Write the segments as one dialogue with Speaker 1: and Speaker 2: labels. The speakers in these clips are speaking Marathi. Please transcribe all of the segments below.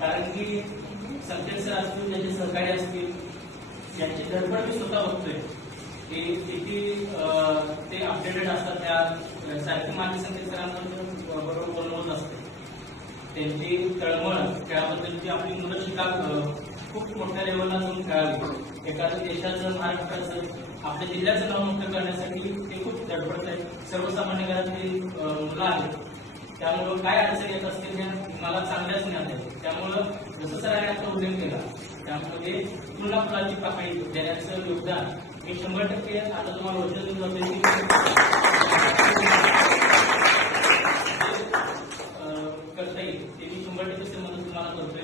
Speaker 1: कारण की संकेत सर असतील त्यांचे सहकारी असतील त्यांची धडपड मी स्वतः बघतोय. की किती ते अपडेटेड असतात त्या सारखी माझी संकेत बरोबर बोलणं होत असते. त्यांची तळमळ खेळाबद्दलची आपली मुलं शिका खूप मोठ्या लेवलला जाऊन खेळावी एखाद्या देशाचं महाराष्ट्राचं आपल्या जिल्ह्याचं नाव मोठं करण्यासाठी ते खूप धडपडत आहेत. सर्वसामान्य घरातली मुलं आहेत. त्यामुळं काय अडचण येत असतील ह्या मला चांगल्याच ज्ञान आहे त्यामुळं जसं सरांनी आता उल्लेख केला त्यामध्ये पुन्हा फुलाची पाकळी देण्याचं योगदान हे शंभर टक्के आता तुम्हाला वर्षातून जाते करता येईल. ते मी शंभर टक्के मदत तुम्हाला करतोय.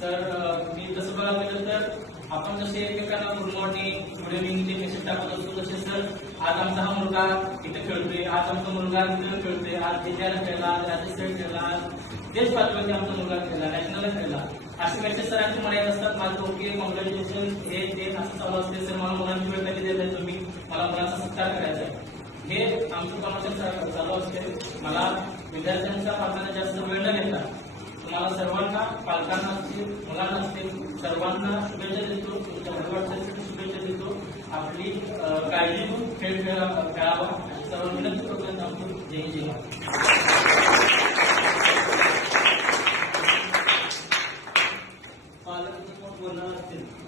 Speaker 1: सर मी तसं बघायला गेलं तर आपण जसे एकमेकांना गुड मॉर्निंग गुड इव्हनिंगचे मेसेज टाकत असतो तसे सर आज आमचा हा मुलगा इथे खेळतोय आज आमचा मुलगा इथे खेळतोय आज जिल्ह्याला खेळला आज राज्यस्तरीय खेळला आज देश पातळीवरती आमचा मुलगा खेळला नॅशनलला खेळला. असे मेसेज सरांचे म्हणायचे असतात. माझं ओके कॉंग्रॅच्युलेशन हे ते असं चालू असते सर मला मुलांची वेळ कधी देत आहे तुम्ही. मला मुलांचा सत्कार करायचा आहे. हे आमचं कॉन्व्हर्सेशन चालू असते मला विद्यार्थ्यांच्या पालकांना जास्त वेळ न घेता तुम्हाला सर्वांना पालकांना असतील मुलांना असतील सर्वांना शुभेच्छा देतो तुमच्या आपली काळजीपूर खेळ खेळा खेळावा. सर्व विनंती करतो आपण जय जय पालक बोलणार असतील